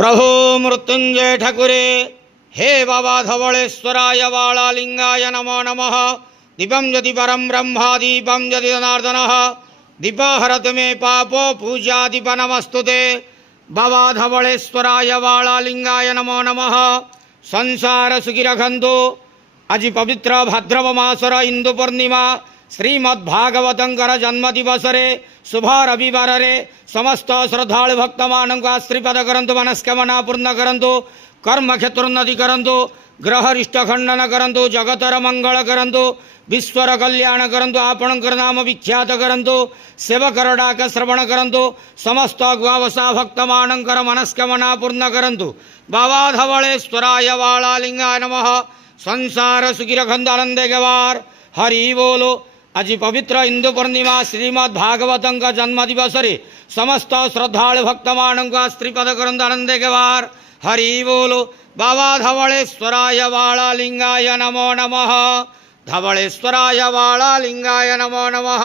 प्रभु मृत्युंजय ठाकुरे हे बाबा धवलेश्वराय वालालिंगाय नमो नमः। दीपं यदि परम ब्रह्मा दीपं यदि जनार्दनः दीपहरत मे पापो पूजा दीप नमस्तुते। बाबा धवलेश्वराय वालालिंगाय नमो नमः। संसार सुखी रखंतु। आज पवित्र भाद्रव मासर इंदु पूर्णिमा श्रीमद्भागवतंकर जन्म दिवसरे शुभ रविवार समस्त श्रद्धालु भक्त मान आश्रीपद करंतु, मनस्कामना पूर्ण करंतु, कर्म क्षेत्रोन्नति करंतु, ग्रहरिष्ट खंडन करंतु, जगतर मंगल करंतु, विश्वर कल्याण करंतु, आपणकर नाम विख्यात करंतु, सेवकर डाक श्रवण करंतु, समस्त ग्वावसा भक्त मानकर मनस्कामना पूर्ण करंतु। बाबा धवलेश्वराय वालालिंगाय नमः। संसार सुखी रखंतु, आनंदे गवार। हरि बोलो। आज पवित्र इंदु पूर्णिमा श्रीमद्भागवतं का जन्म दिवस समस्त श्रद्धालु भक्त मानक आश्रीपद करंतु, आनंदे गवार। हरि बोलो। बाबा धवलेश्वराय वालालिंगाय नमो नमः। धवलेश्वराय वालालिंगाय नमो नमः।